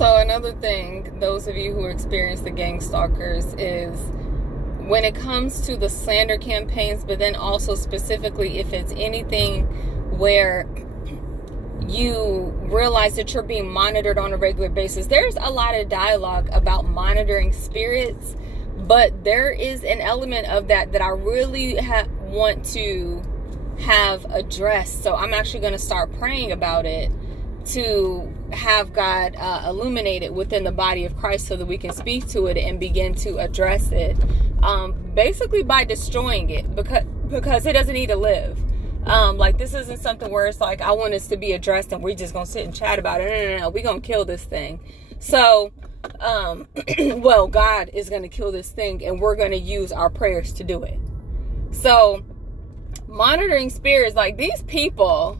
So another thing, those of you who experience the gang stalkers, is when it comes to the slander campaigns, but then also specifically if it's anything where you realize that you're being monitored on a regular basis. There's a lot of dialogue about monitoring spirits, but there is an element of that I really want to have addressed. So I'm actually going to start praying about it to have God illuminate it within the body of Christ so that we can speak to it and begin to address it, basically by destroying it, because it doesn't need to live. Like, this isn't something where it's like, I want us to be addressed and we're just going to sit and chat about it. No. We're going to kill this thing. So, well, God is going to kill this thing and we're going to use our prayers to do it. So, monitoring spirits, like these people,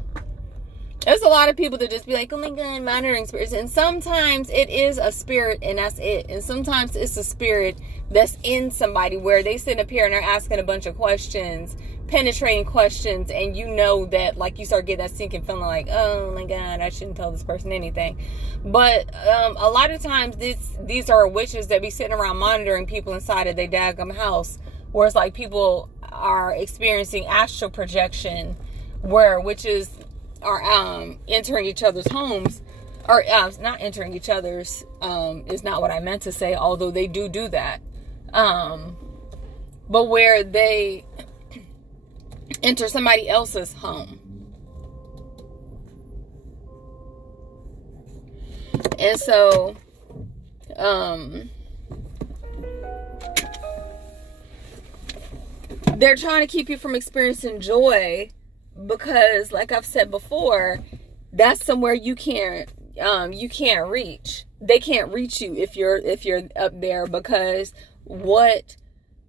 there's a lot of people that just be like, oh my God, monitoring spirits. And sometimes it is a spirit and that's it. And sometimes it's a spirit that's in somebody where they sit up here and they're asking a bunch of questions, penetrating questions, and you know that, like, you start getting that sinking feeling like, oh my God, I shouldn't tell this person anything. But a lot of times these are witches that be sitting around monitoring people inside of their daggum house, where it's like people are experiencing astral projection, where witches are entering each other's homes, or not entering each other's, is not what I meant to say, although they do that, but where they enter somebody else's home. And so they're trying to keep you from experiencing joy, because, like I've said before, that's somewhere you can't reach. They can't reach you if you're up there, because what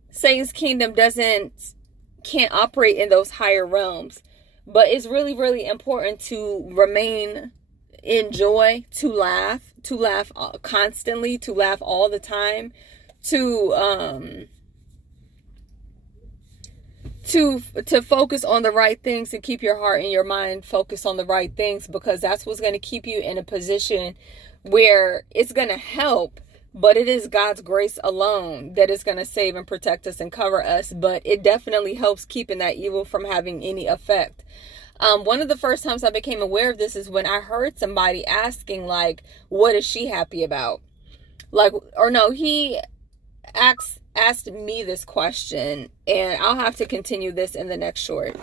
Satan's kingdom can't operate in those higher realms. But it's really, really important to remain in joy, to laugh constantly, to laugh all the time, to focus on the right things, and keep your heart and your mind focused on the right things, because that's what's going to keep you in a position where it's going to help. But it is God's grace alone that is going to save and protect us and cover us. But it definitely helps keeping that evil from having any effect. One of the first times I became aware of this is when I heard somebody asking, like, what is she happy about? Like, or no, he asked me this question, and I'll have to continue this in the next short.